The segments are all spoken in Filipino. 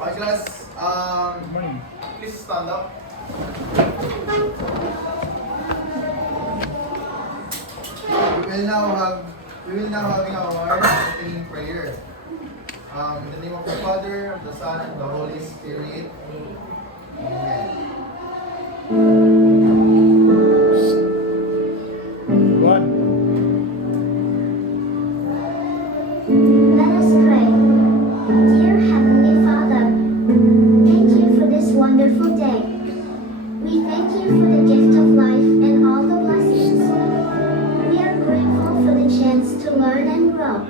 Okay, class. Please stand up. We will now having our opening prayer. In the name of the Father, of the Son, and the Holy Spirit. Amen. Let us pray. Dear Heavenly Father, thank you for this wonderful day. We thank you for the gift of life and all the blessings. We are grateful for the chance to learn and grow.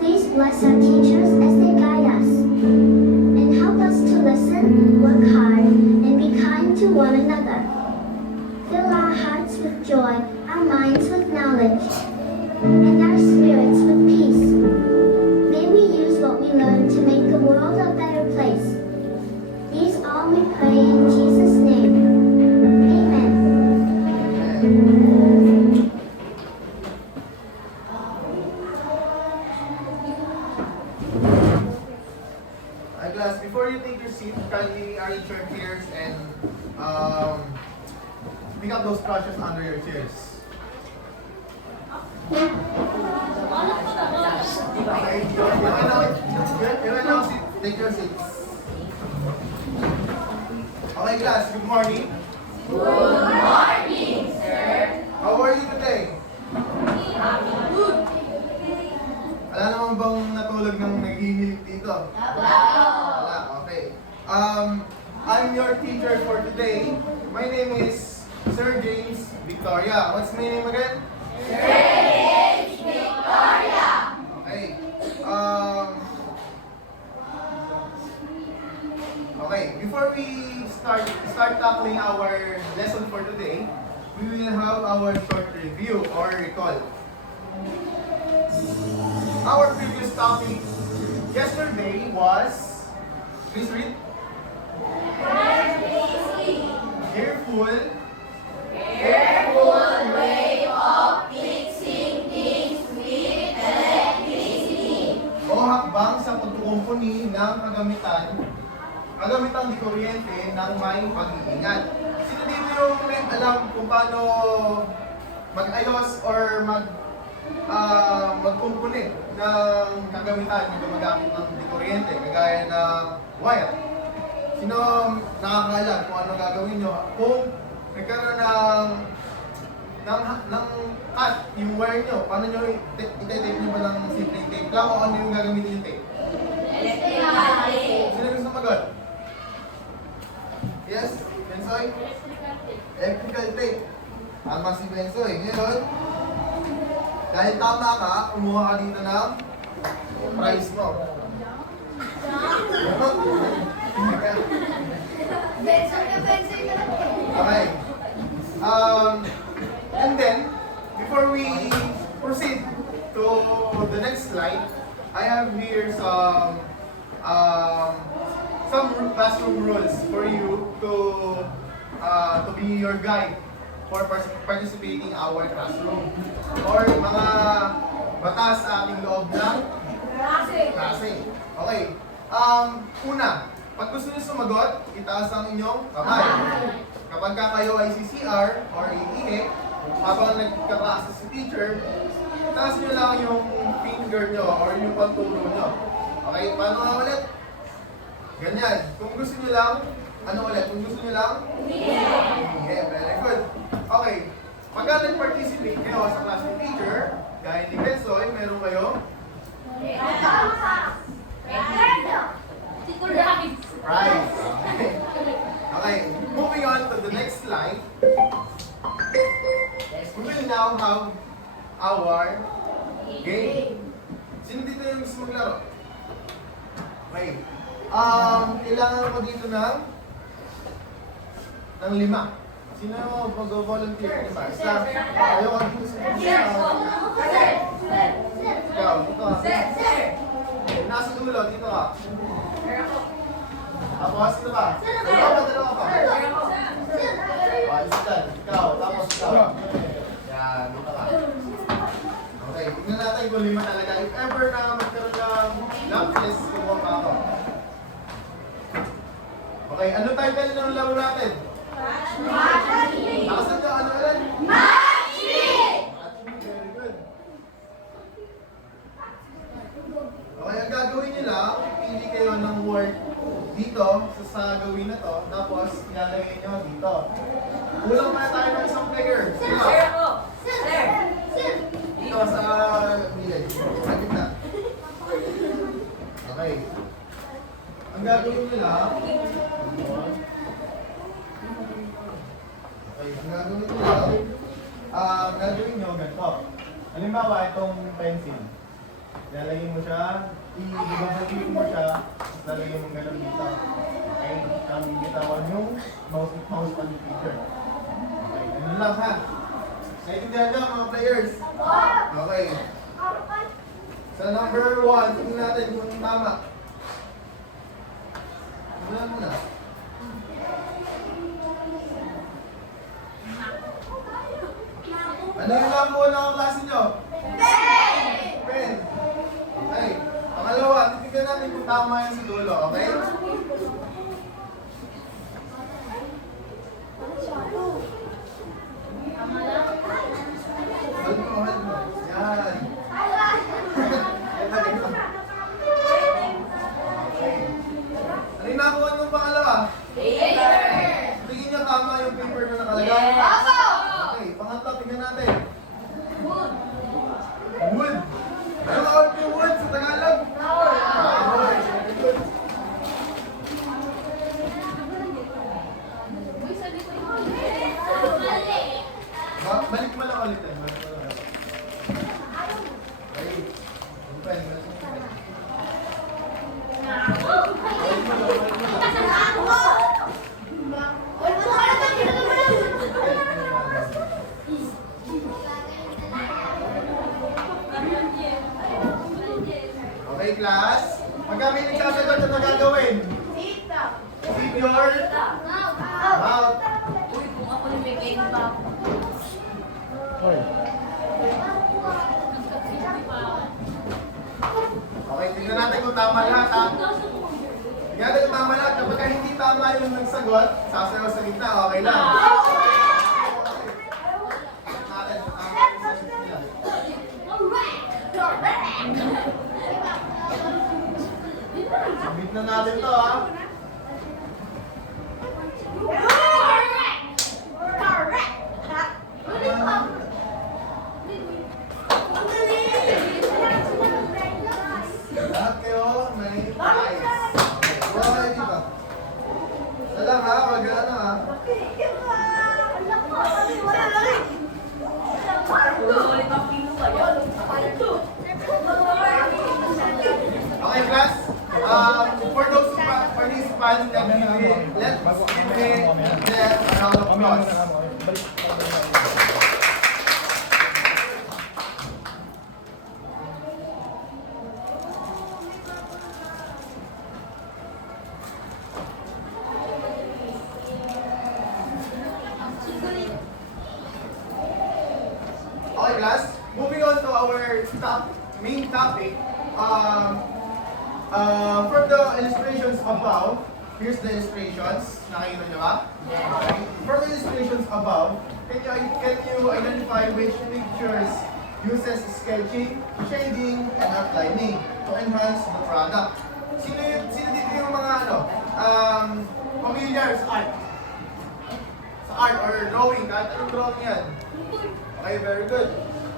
Please bless our teachers as they guide us, and help us to listen, work hard, and be kind to one another. Fill our hearts with joy, our minds with knowledge, and our spirits with peace. May we use what we learn to make the world a better place. These all we pray in Jesus' name. Amen. Hi class, before you take your seat, kindly arrange your chairs and pick up those brushes under your chairs. Okay, you may now take your seats. Okay class, good morning. Good morning, sir. How are you today? Good. Wala naman bang natulog ng naghihilig dito? Wala, okay. I'm your teacher for today. My name is Sir James Victoria. What's my name again? James Victoria. Okay. Okay, before we start tackling our lesson for today, we will have our short review or recall. Our previous topic yesterday was, please read, Careful way of fixing things with electricity. o hakbang sa pagkukumpuni ng kagamitan di kuryente ng may pag-iingat. Sino dito yung may alam kung paano mag-ayos or magkumpuni ng kagamitan na gumagamit ng di kuryente, kagaya ng wire? Sino nakakaalam kung ano gagawin nyo? Kung nagkaroon ng cut yung wire nyo, paano nyo itape nyo ba ng simple tape lang o ano yung gagamitin yung tape? Electricity. Sino gusto magot? Yes? Bensoy? Electrical tape. Tama si Bensoy. Ngayon, dahil tama ka, kumuha ka dito ng prize mo. Okay. And then, before we proceed to the next slide, I have here some classroom rules for you to be your guide for participating our classroom or mga batas sa ating loob ng klase. Okay. Una, pag gusto niyo sumagot, itaas ang inyong kamay. Kapag kayo ay CCR or iihi, habang nagkaklase si teacher, itaas niyo lang yung finger nyo or yung panturo nyo. Okay, paano nga ulit? Ganyan. Kung gusto niyo lang, ano ulit? Kung gusto niyo lang? Yeah, very good. Okay, pagka nag-participate kayo sa class ni teacher, gaya ni Bensoy, meron kayo prize. Okay, moving on to the next slide. We will now have our game. Sino dito yung gusto maglaro? Okay. Kailangan ko dito ng 5. Sino mag-volunteer? Basta, ayaw ka dito sa ikaw, dito ka. Nasa dulo, dito ka. Tapos, dito ka. Dalawa ka. Isa dyan. Ikaw, tapos ikaw. Yan, dito ka. Okay, tignan natin kung 5 talaga. If ever na magkaroon ng love test, kumuha pa ako. Okay, ano title ng laro natin? Nakasan ka, ano ulit? Matching! Very good. Okay, ang gagawin nila, pili kayo ng word dito sa gawin na to, tapos ilalagay nyo dito. Kulang muna tayo ng isang player. Sino? Sir ako. Sir. Dito sa village. Sakit na. Okay. Ang gagawin nila, okay, ang gagawin nyo ganito. Halimbawa, itong pencil. Lalagay mo siya, i-ibabagin mo siya, tapos lalagay mo gano'n dito. Okay? Kami bitawan yung mouse on the picture. Okay, ganun lang ha. Naintindihan niyo mga players? Okay. Sa number 1, tingnan natin kung tama. Tingnan mo na. Ano yung nakuha ng klase nyo? Pen. Okay. Pangalawa, titignan natin kung tama yan sa dulo, okay? Hold mo, hold mo. Yan. Ano yung nakuha ng pangalawa? Tingin niyo tama yung paper na nakalagay? Yes. Okay, pangatlo, tingnan natin. Wood. Ano tawag yung wood sa Tagalog? Tower. Very good. Balik mo lang ulit eh. Balik mo lang ulit. Okay. Yung pen, balik mo yung pen. Balik mo lang, balik mo lang. Okay, class. Pagka may nagsasagot na gagawin, keep your mouth. Uy, kung ako nabigay na ba ako? Okay, tingnan natin kung tama lahat ha. Tingnan natin kung tama lahat. Kapag hindi tama yung nagsagot, sasayaw sa gitna, okay lang. Tingnan natin kung tama yung sagot nila. Submit na natin to ha. Lahat kayo may prize. Wala kayo dito. Salang ha, wag ano ha. Ulit ang pino kayo. Okay, class. For those participants, let's give them a round of applause. Okay, class. Moving on to our main topic. From the illustrations above, here's the illustrations. Nakikita niyo ba? Okay. From the illustrations above, can you identify which pictures uses sketching, shading, and outlining to enhance the product? Sino dito yung mga familiar sa art? Sa art or drawing, kahit anong drawing yan. Okay, very good.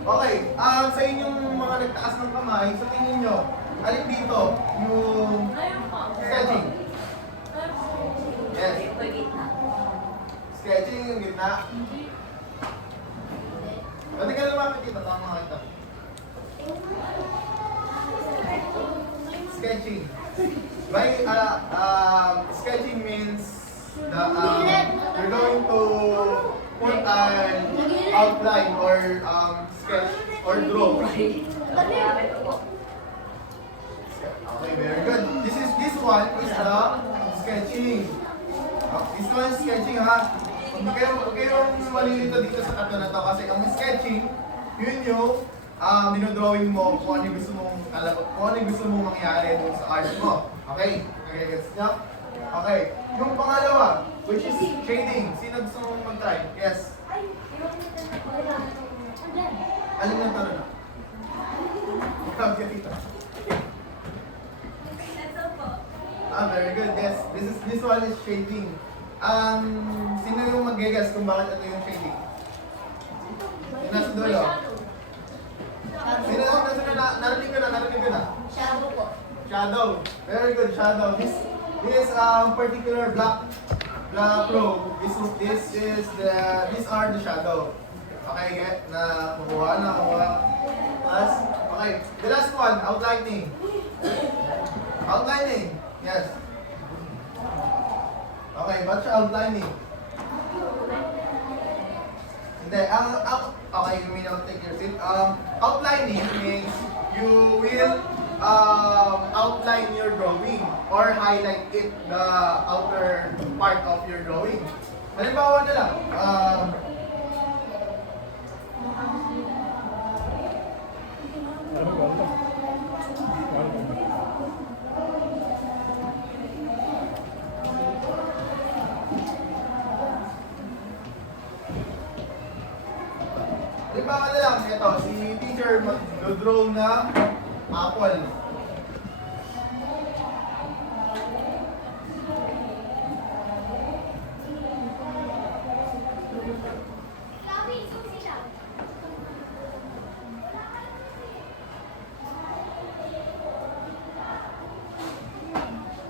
Okay, sa inyong mga nagtaas ng kamay, sa tingin nyo, alin dito yung sketching? Yes. Sketching yung gitna. Pwede ka lumapit dito, tama nga ito. Sketching. By, sketching means that you're going to put an outline or sketch or draw. Okay, very good. This one is the sketching. This one is sketching ha. Huwag kayong malilito dito sa tatlo na to kasi ang sketching, yun yung dinodrawing mo kung ano yung gusto mong mangyari dun sa art mo. Okay? Nagigets nyo? Okay. Yung pangalawa, which is shading. Sino gusto mong mag-try? Yes. Alin ang tanong na? Ikaw, Gatita. Ito po. Very good. Yes. This one is shading. Sino yung mag-guess kung bakit ito yung shading? Yung nasa dulo. Sino yung nasa dulo? Narinig ko na. Shadow po. Shadow. Very good, shadow. This particular black row. These are the shadow. Okay, get na makuha. Plus, okay. The last one, outlining. Outlining. Yes. Okay, ba't siya outlining? Hindi, okay, you mean I'll take your seat. Outlining means you will outline your drawing or highlight it, the outer part of your drawing. Halimbawa na lang, halimbawa na lang, ito, si teacher mag-draw ng apple.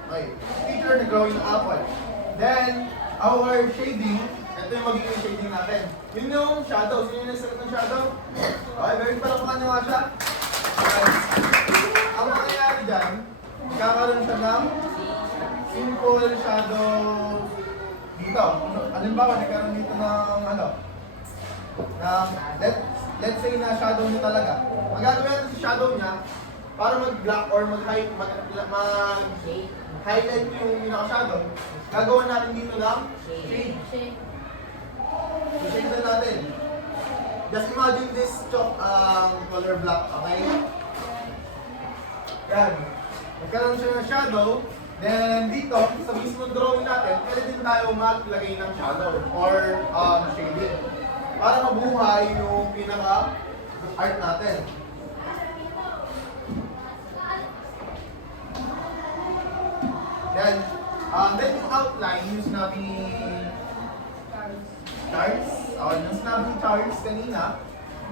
Okay, teacher nag-draw yung apple. Then, our shading, ito yung magiging shading natin. Yun yung shadow. Sino yung nagsagot ng shadow? Okay, very palakpakan nyo nga siya. Okay. Ang mangyayari dyan, magkakaroon siya ng simple shadow dito. Halimbawa, nagkaroon dito ng let's say na shadow niya talaga. Magagawin natin si shadow niya para mag-black or mag-highlight yung pinaka-shadow. Gagawin natin dito ng shade. I-shade na natin. Just imagine this color black, okay? Yan. Nagkaroon siya ng shadow. Then dito, sa mismo drawing natin, pwede din tayo maglagay ng shadow or shading para mabuhay yung pinaka-art natin. Then yung outline, yung sinabi charts, yung sinabi charts kanina,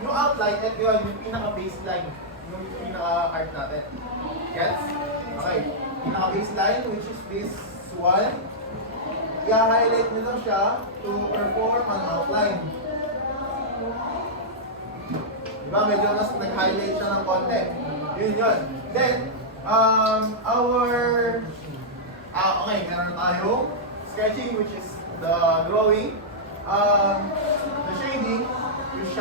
yung outline, at yun, yung pinaka-baseline, yung pinaka-art natin. Gets? Okay. Pinaka-baseline, which is this one. I-highlight nyo lang siya to perform an outline. Diba? Medyo mas nag-highlight siya ng konti. Yun. Then, okay, meron tayo sketching, which is the drawing. The shading, which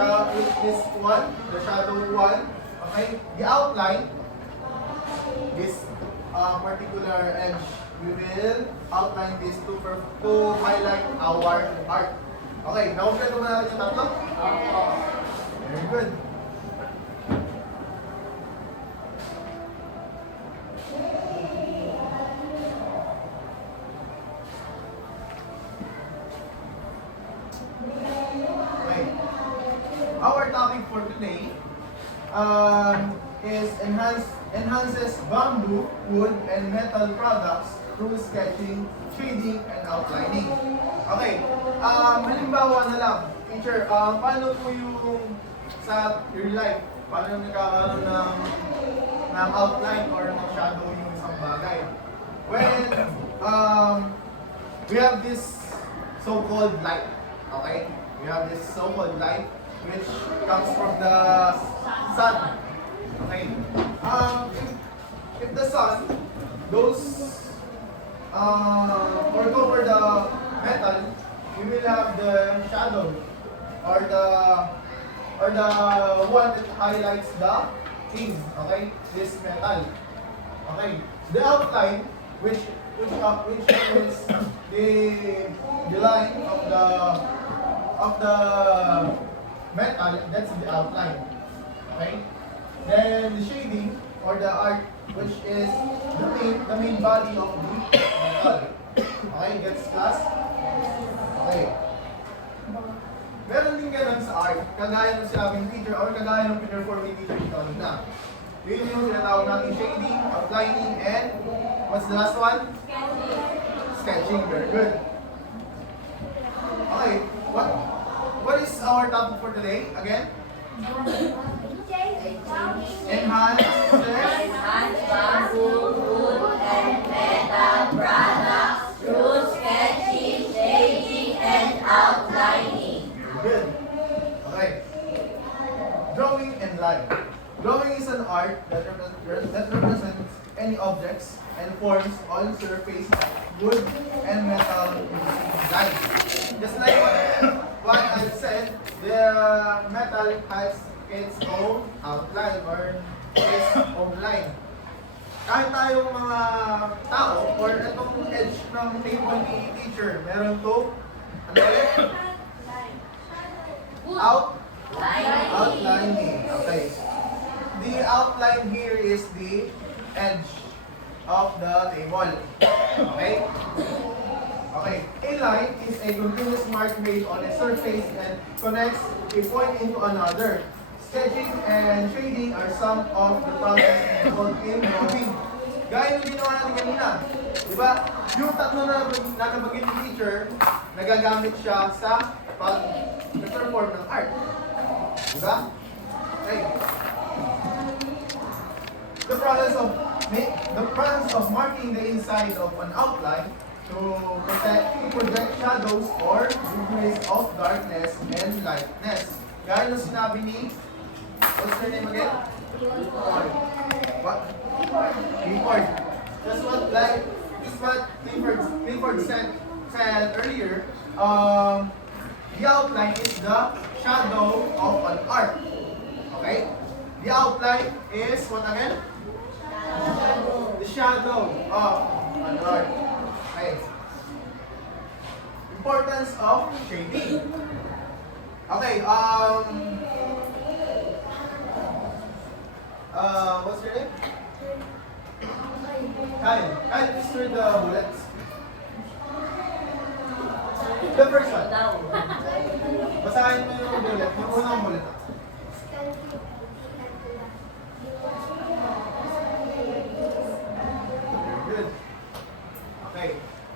is one, the shadow one. Okay, the outline, this particular edge, we will outline this to highlight our art. Okay, na-complete mo natin yung tatlo? Very good. Okay. Our topic for today is enhances bamboo, wood, and metal products through sketching, shading, and outlining. Okay, halimbawa na lang, teacher, paano po yung sa your life, paano nagkakaroon ng outline or ng shadow yung isang bagay? When we have this so-called light, okay? We have this so-called light which comes from the sun. Okay. If the sun goes or go for the metal, we will have the shadow or the one that highlights the thing. Okay, this metal. Okay, the outline which is the line of the metal, that's the outline. Okay? Then the shading or the art, which is the main body of the metal. Okay, gets class? Okay. Meron din ganun sa art, kagaya ng sinabing teacher or kagaya ng pinperform ni teacher dito kanina. Yun yung tinatawag natin shading, outlining, and what's the last one? Sketching. Very good. Okay, what is our topic for today? Again? Enhance stress. Enhance bamboo, wood, and metal products through sketching, shading, and outlining. Good. Okay. Drawing and line. Drawing is an art that represents any objects and forms on surface like wood and metal lines. Just like what I've said, the metal has its own outline or its own line. Kahit tayong mga tao or itong edge ng table ni teacher, meron to ano ulit? Outlining. Okay. The outline here is the edge of the table. Okay? Okay. A line is a continuous mark made on a surface and connects a point into another. Sketching and shading are some of the processes involved in drawing. Gaya yung ginawa natin kanina. Diba? Yung tatlo na nabanggit ni teacher, nagagamit siya sa pag-perform ng art. Diba? Okay. The process of marking the inside of an outline to project shadows or degrees of darkness and lightness. Gaya nung sinabi ni, what's her name again? What? Clifford. That's what Clifford said earlier. The outline is the shadow of an art. Okay? The outline is what again? The shadow of an art. Okay. Importance of shading. Okay, what's your name? Kyle. Kyle, please read the bullets. The first one. Basahin mo yung bullet. Yung unang bullet. Good. Okay.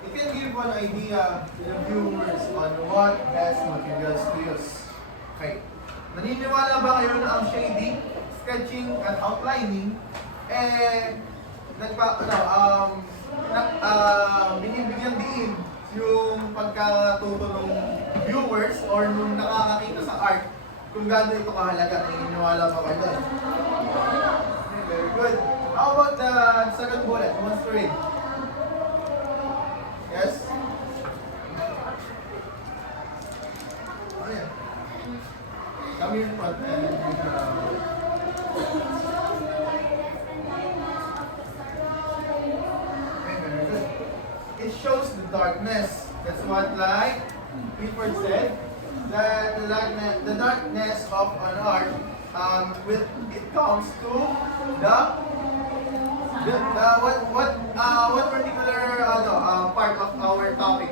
It can give an idea to the viewers on what best materials to use. Okay. Naniniwala ba kayo na ang shading, sketching, at outlining binibigyan din yung pagkatuto ng viewers or nung nakakakita sa art kung gaano ito kahalaga. Naniniwala ba kayo doon? Okay, very good. How about the second bullet? Who wants to read? Yes? Ano yan? Come here in front and read the bullet. Okay, very good. It shows the darkness. That's what like Clifford said, that the darkness of an art it comes to what particular part of our topic?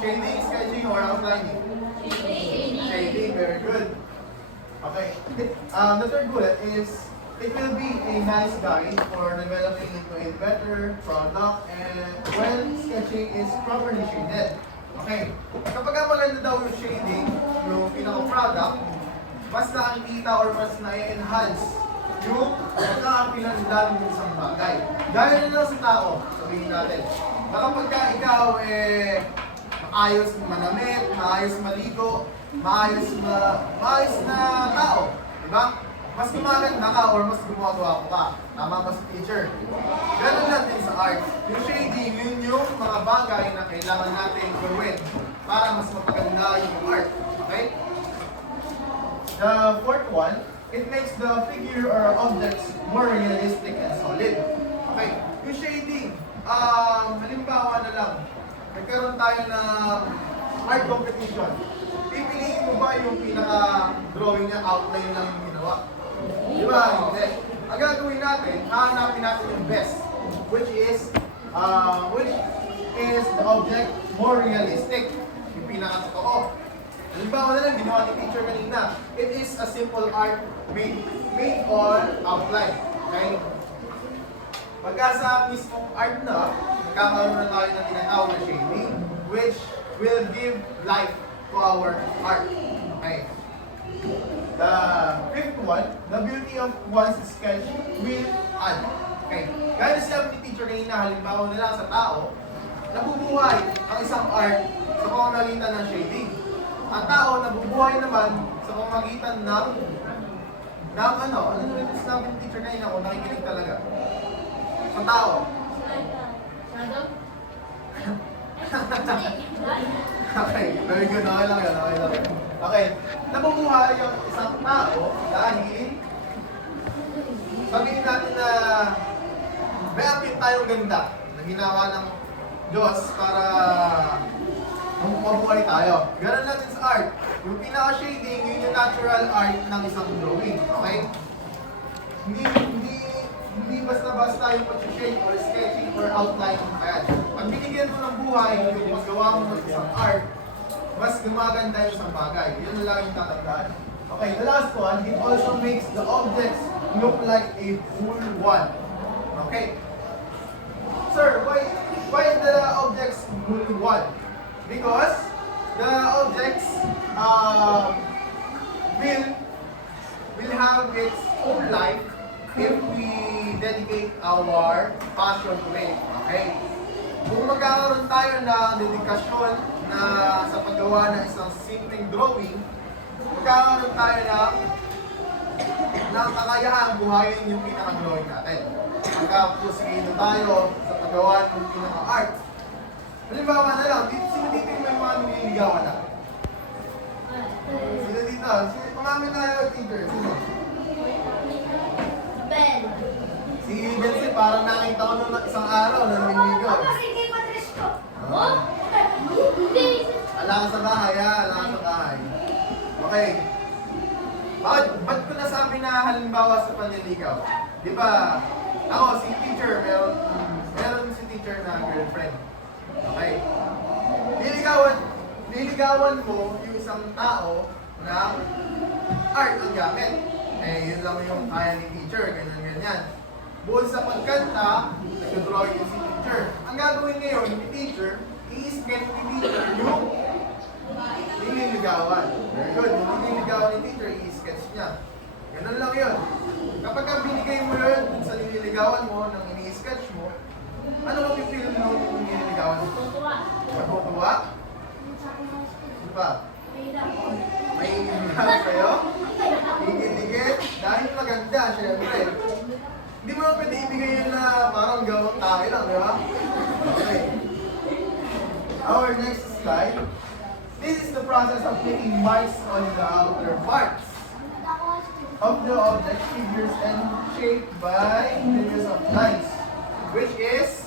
Shading, sketching, or outlining? Shading, very good. Okay. The third bullet is it will be a nice guide for developing into a better product and when sketching is properly shaded. Okay. Kapag maganda daw yung shading, yung pinaka-product, mas nakikita or mas na-enhance yung pagkakapilandan ng isang bagay. Gaya na lang sa tao, sabihin natin. Baka pagka ikaw maayos manamit, maayos maligo, maayos na tao. Diba? Mas gumaganda ka or mas gumagawa ka. Tama ba si teacher? Ganun natin sa art. Yung shading, yun yung mga bagay na kailangan natin gawin para mas mapaganda yung art. Okay? The fourth one, it makes the figure or objects more realistic and solid. Okay, yung shading, halimbawa na lang, nagkaroon tayo ng art competition. Pipiliin mo ba yung pinaka-drawing niya, outline lang yung ginawa? Di ba? Hindi. Ang gagawin natin, hahanapin natin yung best, which is the object more realistic. Yung pinaka-totoo. Halimbawa na lang, ginawa ni teacher kanina. It is a simple art made on outline. Okay? Pagka sa mismong art na, magkakaroon na tayo ng tinatawag na shading, which will give life to our art. Okay? The fifth one, the beauty of one's sketch will add. Okay? Gaya na sinabi ni teacher kanina, halimbawa na lang sa tao, nabubuhay ang isang art sa pamamagitan ng shading. Ang tao nabubuhay naman sa pamamagitan ng ano yung sinabi ni teacher kanina kung nakikinig talaga. Ang tao. Okay, very good. Okay lang yan, okay lang. Okay, nabubuhay yung isang tao dahil sabihin natin na may appeal tayong ganda na ginawa ng Diyos para mabuhay tayo. Ganun natin sa art. Yung pinaka-shading, yun yung natural art ng isang drawing. Okay? Hindi basta-basta yung pag-shade or sketching or outline. Ayan. Pag binigyan mo ng buhay, yung paggawa mo ng isang art, mas gumaganda yung isang bagay. Yun na lang yung tatandaan. Okay, the last one, it also makes the objects look like a full one. Okay. Sir, why the objects full one? Because the objects will have its own life if we dedicate our passion to it. Okay? Kung magkakaroon tayo ng dedikasyon na sa paggawa ng isang simpleng drawing, magkakaroon tayo ng kakayahang buhayin yung pinaka-drawing natin. Pagka-pusigino tayo sa paggawa ng pinaka-art. Halimbawa na lang, sino dito yung may mga nililigawan na? Sino dito? Kumami na teacher. Sino? Ben. Si Benson, parang nakita ko nung isang araw na nililigaw. Sige, Patricio. Oh? Hindi. Ala ka sa bahay, ha? Ala ka sa bahay. Okay. Ba't ko nasabi na halimbawa sa panliligaw? Di ba, ako, si teacher, meron si teacher na girlfriend. Okay? Niligawan mo yung isang tao na art ang gamit. Eh, yun lang yung kaya ni teacher, ganyan-ganyan. Bukod sa pagkanta, nag-drawing yung si teacher. Ang gagawin ngayon ni teacher, i-sketch ni teacher yung nililigawan. Very good. Yung nililigawan ni teacher, i-sketch niya. Ganun lang yun. Kapag binigay mo yun sa nililigawan mo, ng ini-sketch mo, ano mapipil mo yung nililigawan mo? Matutuwa? Ano ba? May inililigawan sa'yo? Higit-higit? Dahil maganda, syempre. Hindi mo naman pwede ibigay yun na parang gawang tayo lang, di ba? Okay. Our next slide. This is the process of making marks on the outer parts of the object, figures, and shaped by the use of lines, which is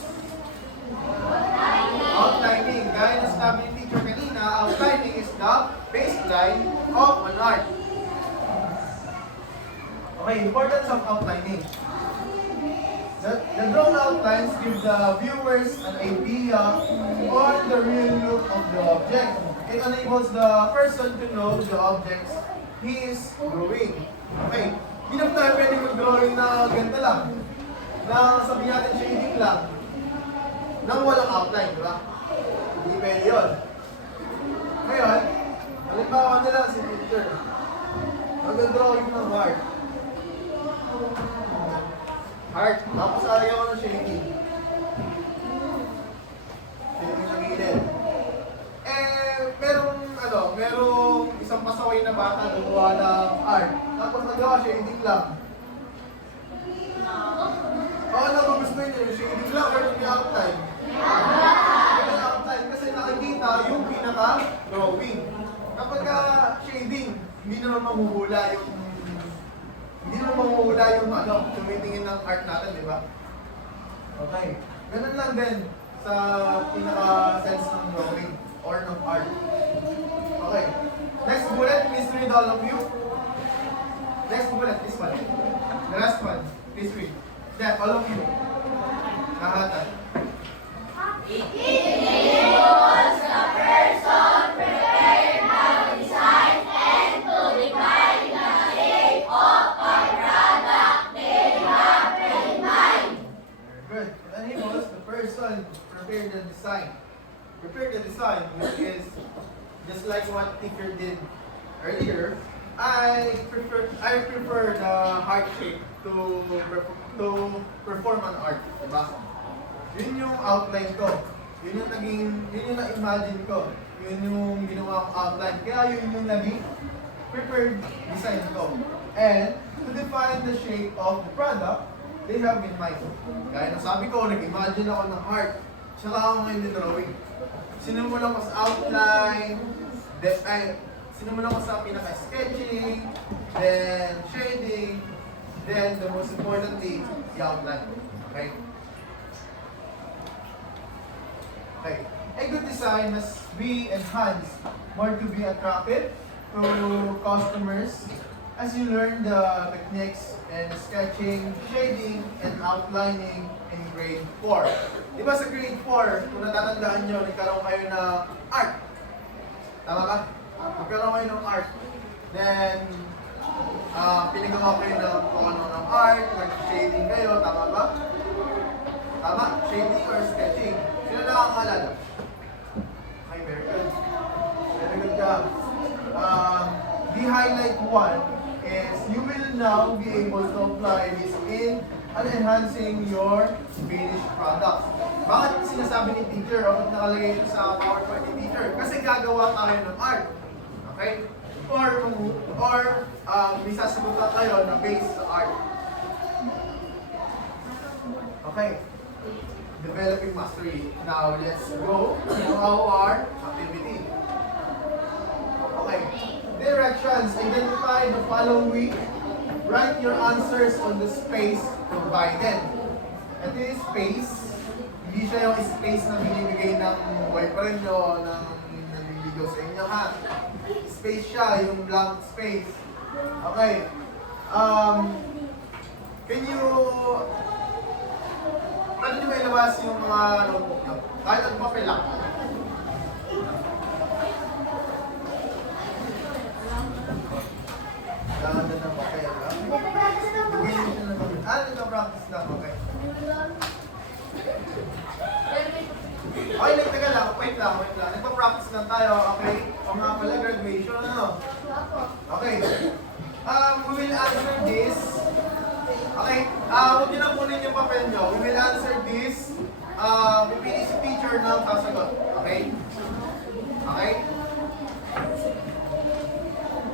outlining. Gaya na sabi ni teacher kanina, outlining is the baseline of an art. Okay, importance of outlining. The drawn outlines give the viewers an idea on the real look of the object. It enables the person to know the objects he is drawing. Okay, hindi naman tayo pwede mag-drawing na ganda lang. Na sabihin natin shading lang. Nang walang outline, di ba? Hindi pwede yun. Ngayon, halimbawa nila si teacher. Mag-drawing ng heart. Heart. Tapos alagyan ko ng shading. Shading sa gilid. Merong isang pasaway na bata nagawa ng art. Tapos nagawa shading lang. Ano ba gusto niyo? Yung shading lang or yung outline? Yung outline kasi nakikita yung pinaka-drawing. Kapag shading, hindi naman mahuhula yung tumitingin ng art natin, di ba? Okay. Ganun lang din sa pinaka-sense ng drawing or ng art. Okay. Next bullet, please read all of you. Next bullet, this one. The last one, please read. Yeah, all of you. Lahat. Good. It enables the person to prepare the design. Prepare the design, which is just like what teacher did earlier. I prefer the heart shape to perform an art, diba? Yun yung outline ko. Yun yung na-imagine ko. Yun yung ginawa kong outline. Kaya yun yung naging prepared design ko. And to define the shape of the product, they have in mind. Kaya nang sabi ko, nag-imagine ako ng heart. Tsaka ako ngayon drawing. Sinimulan ko sa outline, sinimulan ko sa pinaka-sketching, then shading, then the most importantly, the outline. Okay? Okay. A good design must be enhanced more to be attractive to customers as you learn the techniques and sketching, shading, and outlining in grade 4. Di ba sa grade 4, kung natatandaan nyo, nagkaroon kayo ng art. Tama ba? Nagkaroon kayo ng art. Then, pinagawa kayo ng kung ano ng art, nag-shading kayo, tama ba? Tama? Shading or sketching? Sino nakakakalala? Okay, very good. Very good job. The highlight one is you will now be able to apply this in enhancing your finished product. Bakit sinasabi ni teacher o nakalagay ito sa PowerPoint ni teacher? Kasi gagawa tayo ng art. Okay? Or may sasagutan tayo na based sa art. Okay. Developing mastery. Now, let's go to our activity. Okay. Directions. Identify the following. Write your answers on the space provided. Ito yung space. Hindi siya yung space na binibigay ng boyfriend nyo, ng naliligaw sa inyo, ha? Space siya, yung blank space. Okay. Can you... Pwede nyo ba ilabas yung mga notebook nyo? Kahit ang papel lang. Ganda ng papel, ha? Nagpa-practice lang, okay. Okay, nagtagal lang. Wait lang. Nagpa-practice lang tayo, okay? O nga pala, graduation, ano? Okay. We will answer this. Okay, huwag nyo na kunin yung papel nyo. We will answer this. Pipili si teacher ng sasagot. Okay? Okay?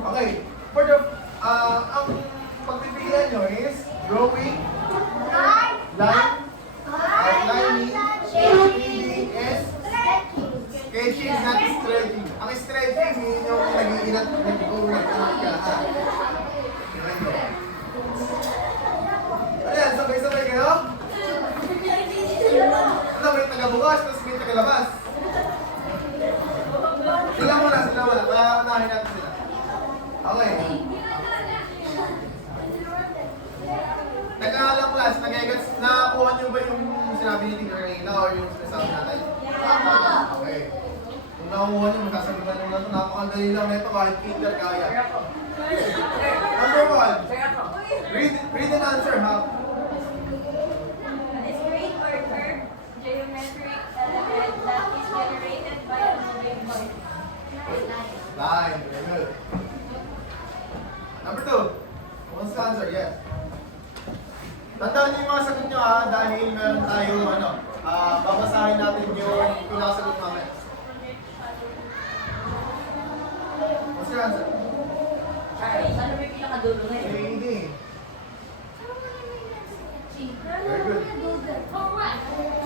Okay. For the, ang pagpipilian nyo is drawing, line, outlining, shading, sketching, not stretching. Ang stretching, yun yung nag-iinat, nag-iinat ka. Ayan, sabay-sabay kayo? Ano, may taga-bukas, tapos may taga-labas. Sila muna. Kaya unahin natin sila. Okay. Nag-aalang class, nag-egats, nakakuha nyo ba yung sinabi ni Teacher kanina or yung sinasabi natin? Okay. Kung nakakuha nyo, magkasagutan nyo na ito. Napakandali lang na ito kahit Peter kaya. Number 1. Read and answer, ha? Discrete or curved geometric element that is generated by a moving point. Line. Very good. Number 2. Who wants to answer? Yes. Tandaan niyo yung mga sagot nyo, ha? Dahil meron tayong babasahin natin yung pinakasagot namin. What's your answer? Ano may pinakadulo na yun? Hindi. Very good.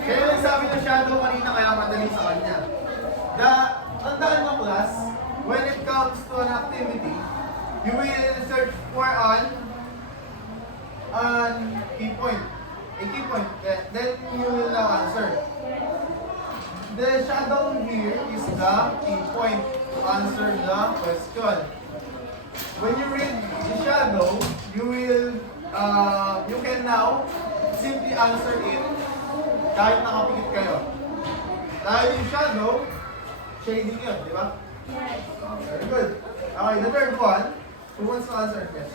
Kaya nagsabi ng shadow kanina kaya madali sa kanya. Tandaan mo class, when it comes to an activity, you will search for an key point. A key point. Then you will now answer. The shadow here is the key point to answer the question. When you read the shadow, you can now simply answer it kahit nakapikit kayo. Dahil yung shadow, shading yun, di ba? Yes. Very good. Okay, the third one. Who wants to answer first?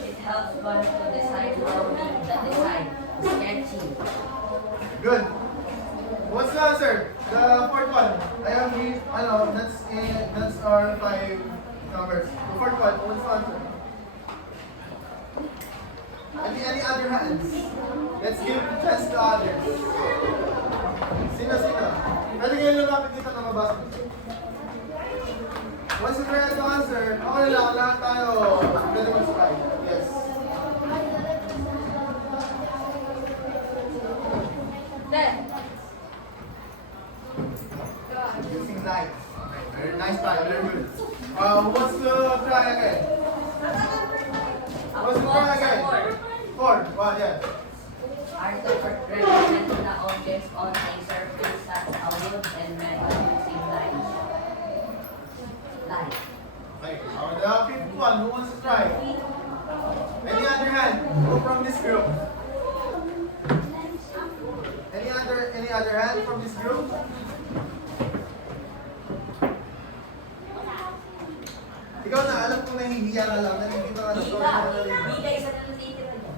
It helps one to decide drawing the design. Sketching. Good. Who wants to answer? The fourth one. I have the, that's our 5 numbers. The fourth one, who wants to answer? Any other hands? Let's give chance to others. Sino? Pwede kayo lumapit dito na mabasa. Once you try to answer, okay lang, lahat tayo. Pwede mag-try. Yes. Then, Using lights. Very nice try, very good. Who wants to try again? Who wants to try again? 4. One, yeah. Arthur represents the objects on a surface such as wood and metal using light. Light. Okay. The fifth one, who wants to try? Any other hand? Who from this group? Any other hand from this group? Ikaw na, alam kong nahihiya ka lang. Nakikita ka na Di story ka. mo na rin. Di ka isa na natitira niya.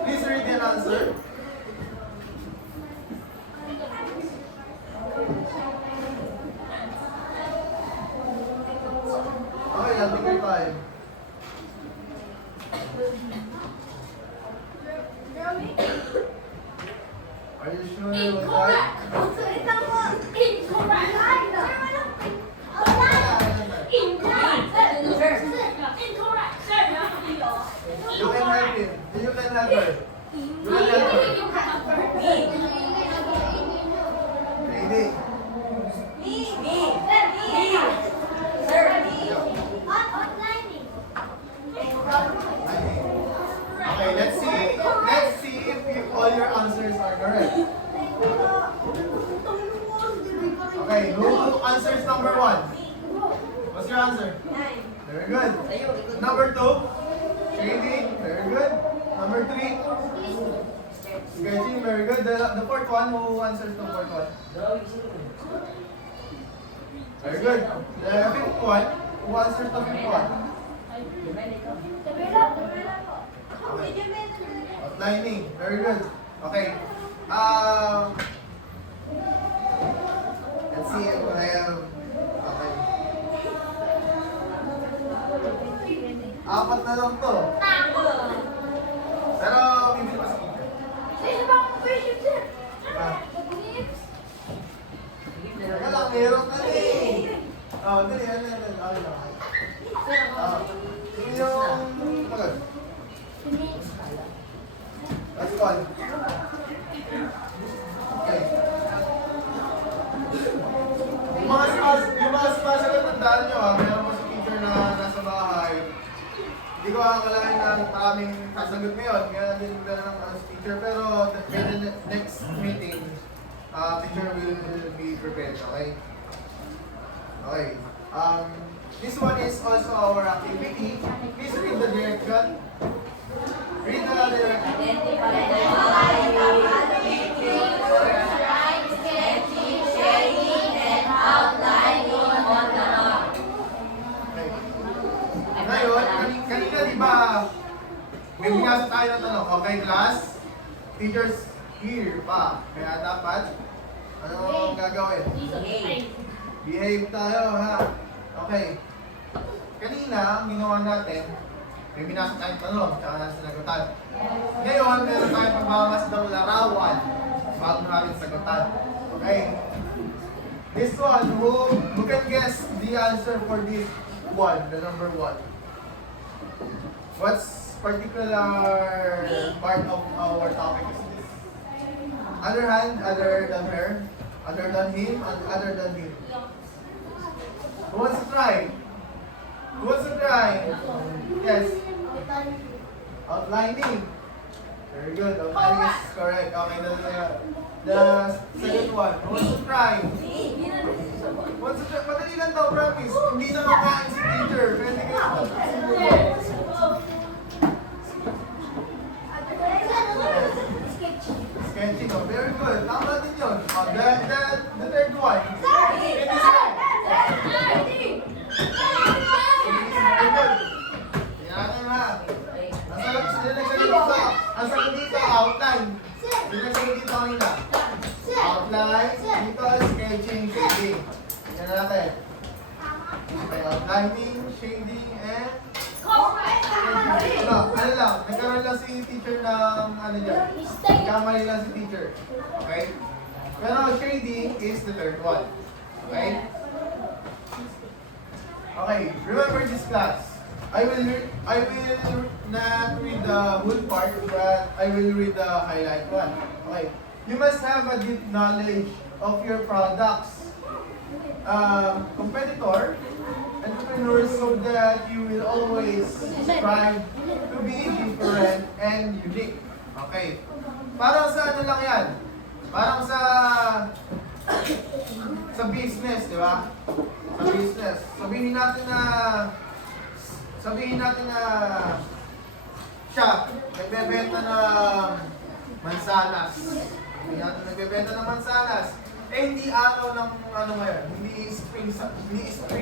Please read the answer. Okay, I'll take your time. Are you sure with that? You can help him. You can help her. You can help her. Lady. Okay, let's see if all your answers are correct. Okay, who answers number 1? What's your answer? Very good. Number 2? Shading. Very good. Number 3? Sketching. Very good. The fourth one, who answers the fourth one? Drawing siguro. Very good. The fifth one, who answers the fifth one? Outlining. Very good. Okay. Let's see if I have. Okay. Apat na lang to. Pero, bibili pa sa Teka lang, meron ka eh. Oh, dali, ano. Okay lang. Sino yung tagad? Last one. Okay. Yung mga sumasagot, tandaan nyo ha, meron po si teacher na nasa bahay. Hindi ko akalain na maraming kasagot ngayon. Kaya din meron ng teacher. Pero by the next meeting, teacher will be prepared. Okay? Okay. This one is also our activity. Please read the direction. Read the direction. Identify the sketching, shading, and outlining on the map. Okay. Ngayon, kanina di ba may binasa tayo ng tanong, okay class? Teachers here pa. Kaya dapat, ano gagawin? Behave tayo ha. Okay. Kanina, ang ginawa natin, may binasa tayong tanong, tsaka sinagutan. Ngayon, meron tayong pagmamasdang larawan bago natin sagutan. Okay? This one, who can guess the answer for this one, the number 1? What's particular part of our topic is this? Other hand, other than her, other than him, and other than him. Who wants to try? Who wants to try? Yes. Outlining. Very good. Outlining is correct. Okay, the second one. Who wants to try? Who wants to try? Madali lang daw, practice. Hindi na makain si teacher. Pwede kayo. sketching. Oh, very good. Tama din yun. Oh, the third one. It is right. Very good. Tingnan natin ha. Ang sagot dito, outline. Sino nagsagot dito kanina? Outline, dito, sketching, shading. Tingnan natin. Okay, outlining, shading, and ano lang, nagkaroon lang si teacher ng ano dyan. Kamali lang si teacher. Okay? Pero shading is the third one. Okay? Okay, remember this class. I will not read the whole part, but I will read the highlight one. Okay. You must have a deep knowledge of your products, competitor, entrepreneurs, so that you will always strive to be different and unique. Okay. Parang sa ano lang yan? Parang sa business, di ba? Sa business. Sabihin natin na siya, nagbebenta ng mansanas. Sabihin natin nagbebenta ng mansanas. Eh, hindi araw ng ano ngayon, hindi spring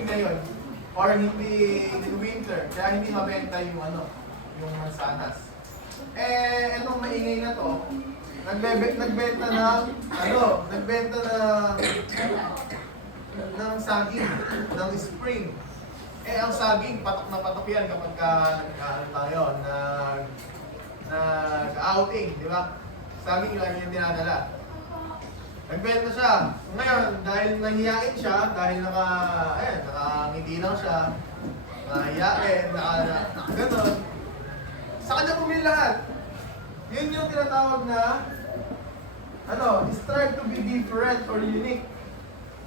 ngayon. Or hindi winter, kaya hindi mabenta yung yung mansanas. Eh, itong maingay na to, nagbenta ng saging, ng spring. Eh, ang saging, patok na patok yan kapag nag-outing, di ba? Saging lang yung dinadala. Nagbenta siya. Ngayon, dahil nahihiyain siya, dahil nakangiti lang siya, nahihiyain, gano'n, sa kanya bumili lahat. Yun yung tinatawag na, strive to be different or unique.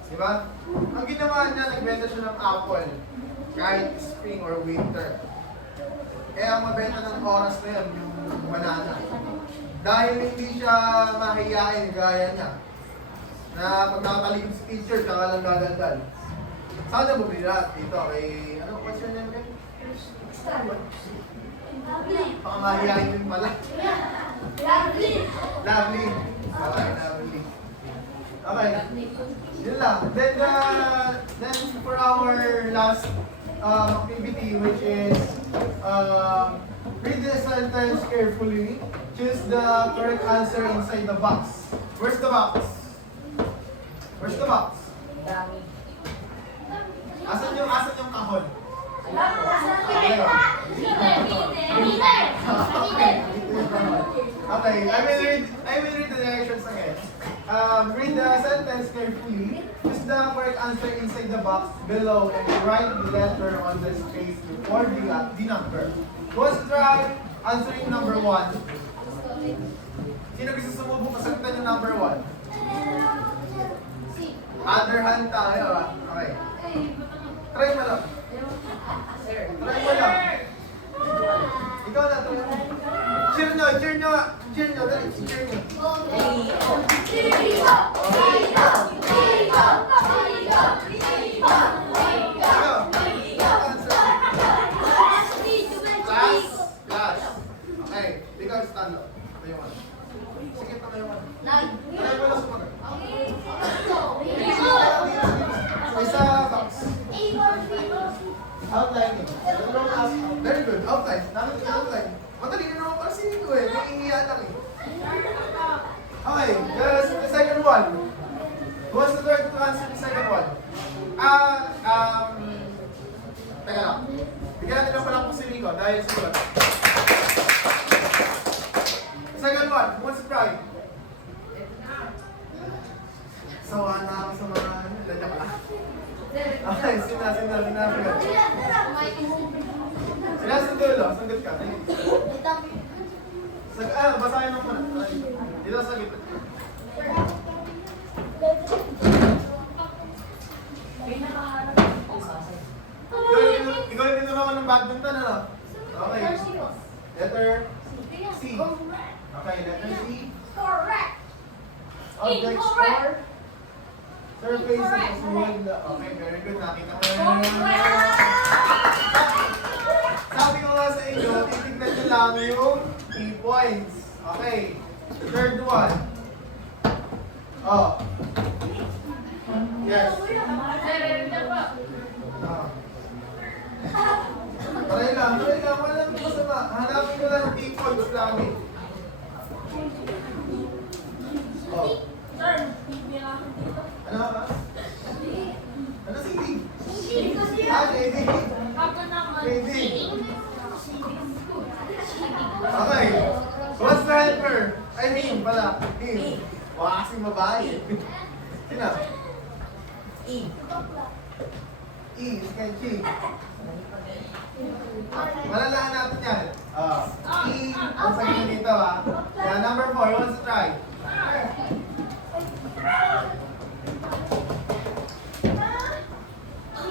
Di ba? Ang ginawa niya, nagbenta siya ng apple. Kahit spring or winter. Eh, ang mabenta ng oras na yun, yung banana. Dahil hindi siya mahihain gaya niya, na pag nakatalikod si teacher, saka lang gagandal. Saan na bumili lahat? Dito, kay, what's your name again? Baka mahihain din pala. Lovely. Okay, lovely. Okay. Yun lang. Then for our last activity, which is read the sentence carefully. Choose the correct answer inside the box. Where's the box? Where's the box? Dami. Asan yung kahon? Okay, I will read the directions again. Read the sentence carefully. Choose the correct answer inside the box below and write the letter on the space before the number. Who wants to try answering number 1? Sino gusto sumubok kasagutan yung number 1? Other hand tayo, ah. Okay. Try mo lang. Sir. Try mo lang. Ikaw na, try mo. Cheer nyo. Dali, cheer nyo. Last. Okay, ikaw stand up. Tayo ka. Sige, tayo ka. Try mo lang sumagot. Isa box. Outline. Very good. Outline. Nakita yung outline. Madali na naman para sinin ko eh. Naiingiya lang eh. Okay. The second one. Who wants to try to answer the second one? Teka lang. Bigyan natin lang pala po si Rico dahil sigot. Second one. Who wants to try? Sawa na ako sa mga ladya pala. Okay, sina. Sila sa dulo, sanggat ka. Basahin mo muna. Dito sa gitna. Ikaw yung tinuruan ng badminton, ano? Okay. Letter C. Okay, letter C. Correct. Objects or surface of wood. Okay, very good. Nakita ko na. Sabi ko nga sa inyo, titignan nyo lang yung key points. Okay. Third one. Oh. Yes. Ah. Try lang. Walang masama. Hanapin ko lang 8 points lagi. Oh. Ano ka? Ano CD? Ah, CD. CD. Okay. What's the helper? I mean, pala. Him. Baka kasing babae. Sino? E. E, sketchy. Malalahan natin yan. E, ang sagot dito ha. Yeah, number 4, who wants to try?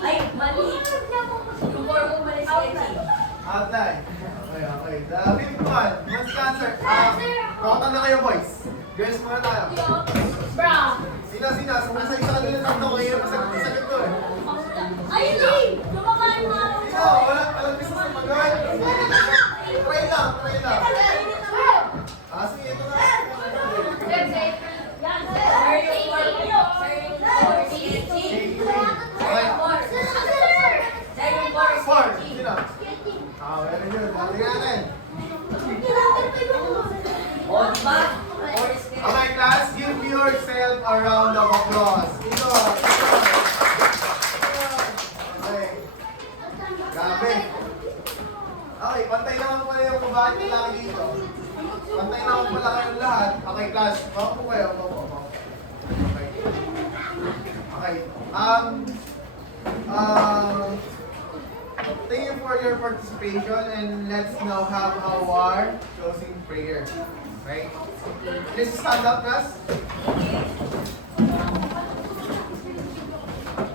Ay, mali. Yung form mo mali sketchy. Outline. Okay. The fifth one, who wants to answer? Kautan na kayo boys. Girls muna tayo. Sino? Isa-isa nila tatlo kayo. Sagot ko eh. Sino? Walang business na mag-guard. Try lang. Sige, ito na. Four. Sino? Very good. Tingnan natin. O, diba? Or sketchy. Okay, class, give yourself a round of applause. Ito. Okay. Grabe. Okay, pantay naman pala yung babae at lalaki dito. Pantay naman pala kayong lahat. Okay, class, paupo kayo. Paupo. Okay. Okay. Thank you for your participation and let's now have our closing prayer. Okay? Please stand up, class.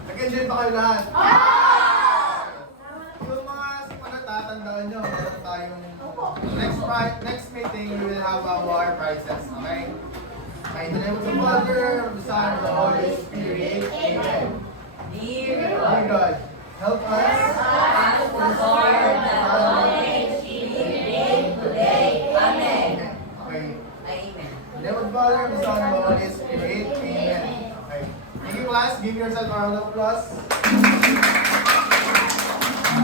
Nag-enjoy ba kayo lahat? Yung mga simanata, tandaan nyo, meron tayong next meeting, we will have our prizes. Okay? In the name of the Father, the Son, and the Holy Spirit. Amen. Dear My God, help us. as the Lord that knowledge in today. Amen. Okay. Amen. In the name of the Father, the Son, and the Holy Spirit. Amen. Okay. Thank you, class. Give yourself a round of applause.